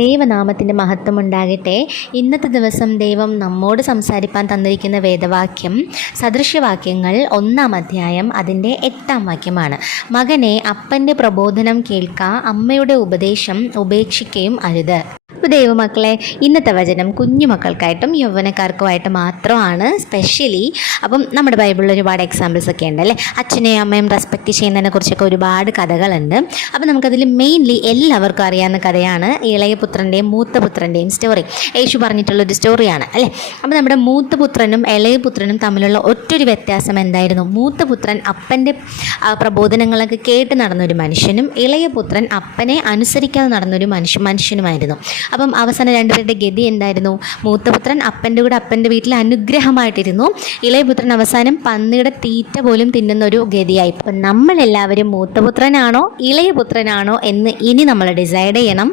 ദൈവനാമത്തിൻ്റെ മഹത്വം ഉണ്ടാകട്ടെ. ഇന്നത്തെ ദിവസം ദൈവം നമ്മോട് സംസാരിപ്പാൻ തന്നിരിക്കുന്ന വേദവാക്യം സദൃശ്യവാക്യങ്ങൾ 1-ാം അധ്യായം അതിൻ്റെ 8-ാം വാക്യമാണ്. മകനെ, അപ്പൻ്റെ പ്രബോധനം കേൾക്ക, അമ്മയുടെ ഉപദേശം ഉപേക്ഷിക്കുകയും അരുത്. ദൈവമക്കളെ, ഇന്നത്തെ വചനം കുഞ്ഞുമക്കൾക്കായിട്ടും യൗവനക്കാർക്കുമായിട്ട് മാത്രമാണ് സ്പെഷ്യലി. അപ്പം നമ്മുടെ ബൈബിളിൽ ഒരുപാട് എക്സാമ്പിൾസ് ഒക്കെ ഉണ്ട് അല്ലേ. അച്ഛനെയും അമ്മയും റെസ്പെക്റ്റ് ചെയ്യുന്നതിനെ കുറിച്ചൊക്കെ ഒരുപാട് കഥകളുണ്ട്. അപ്പം നമുക്കതിൽ മെയിൻലി എല്ലാവർക്കും അറിയാവുന്ന കഥയാണ് ഇളയപുത്രൻ്റെയും മൂത്തപുത്രൻ്റെയും സ്റ്റോറി. യേശു പറഞ്ഞിട്ടുള്ളൊരു സ്റ്റോറിയാണ് അല്ലേ. അപ്പം നമ്മുടെ മൂത്തപുത്രനും ഇളയപുത്രനും തമ്മിലുള്ള ഒറ്റൊരു വ്യത്യാസം എന്തായിരുന്നു? മൂത്തപുത്രൻ അപ്പൻ്റെ പ്രബോധനങ്ങളൊക്കെ കേട്ട് നടന്നൊരു മനുഷ്യനും ഇളയപുത്രൻ അപ്പനെ അനുസരിക്കാതെ നടന്നൊരു മനുഷ്യനുമായിരുന്നു. അപ്പം അവസാനം രണ്ടുപേരുടെ ഗതി എന്തായിരുന്നു? മൂത്തപുത്രൻ അപ്പൻ്റെ കൂടെ അപ്പൻ്റെ വീട്ടിൽ അനുഗ്രഹമായിട്ടിരുന്നു. ഇളയപുത്രൻ അവസാനം പന്നിയുടെ തീറ്റ പോലും തിന്നുന്ന ഒരു ഗതിയായി. അപ്പം നമ്മളെല്ലാവരും മൂത്തപുത്രനാണോ ഇളയപുത്രനാണോ എന്ന് ഇനി നമ്മൾ ഡിസൈഡ് ചെയ്യണം.